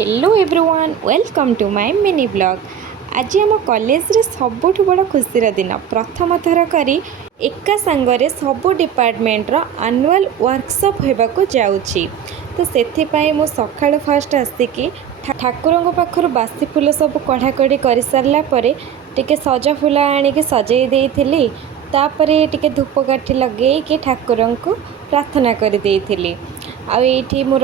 Hello everyone welcome to my mini blog. आज आम college रे सबुठ बड़ खुशीर दिन प्रथम थर करी एका सांगरे सबु डिपार्टमेंट रो एनुअल वर्कशॉप होबाकू जाउची। तो सेथिपाई मु सकाळ फर्स्ट आसिकी ठाकुरंग पाखर बासी फूल सब कढ़ाकड़ी कर सारा पर टिके सजा फूल आनिक सजई देइथिली। तापरे टिके धूपकाठी लगे कि ठाकुरं को प्रार्थना कर देइथिली। आईठी मोर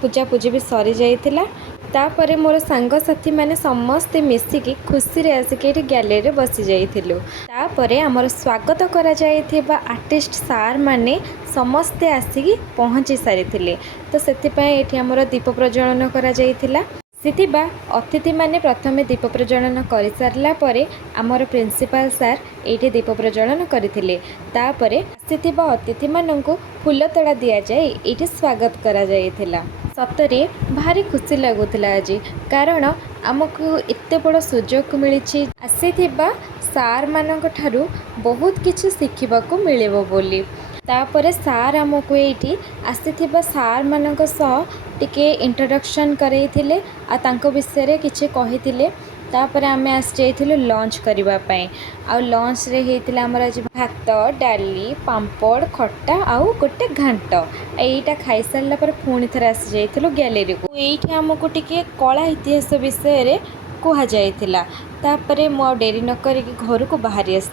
पूजा पूजी भी सरी जाइथिला। तापरे मोर सांग साथी माने समस्ते मिसिकी खुशी रे आसिके एठी गैलरी रे बसी जाइथिलु। तापरे हमर स्वागत करा जाइथिबा आर्टिस्ट सार माने समस्ते आसिकी पहुंची सारिथिले। तो सेति पय एठी हमर दीप प्रज्वलन करा जाइथिला। सिथिबा अतिथि माने प्रथमे दीप प्रज्वलन कर सारला परे हमर प्रिंसिपल सार एठी दीप प्रज्वलन करथिले। तापरे आसिथिबा अतिथि माननकु फूलतोड़ा दिया जाए एठी स्वागत करा जाइथिला। सतरे भारी खुशी लगुला आज, कारण आमको एते बड़ सुजोग मिली आसीथिबा सार मानक ठारू बहुत किछि शिखिबाकू मिलिबो बोली। तापरे सार आमको एठी आसीथिबा सार मानक सह टिके इंट्रोडक्शन करैथिले आ तांको विषय रे किछि कहिथिले। तापरे आमे आस जाइथिलु लंच करिबा पई। आ लंच रे हेतिला हमर आज भात डाली पांपड़ खट्टा आउ गोटे घांट। एटा खाई सारला पर पुणी थरे आसी जाइथिलु गैलरी को। एठी हमको टिके कला इतिहास विषय रे कुहा जाइथिला। तापरे मो डेरी न करी घर को बाहरी आस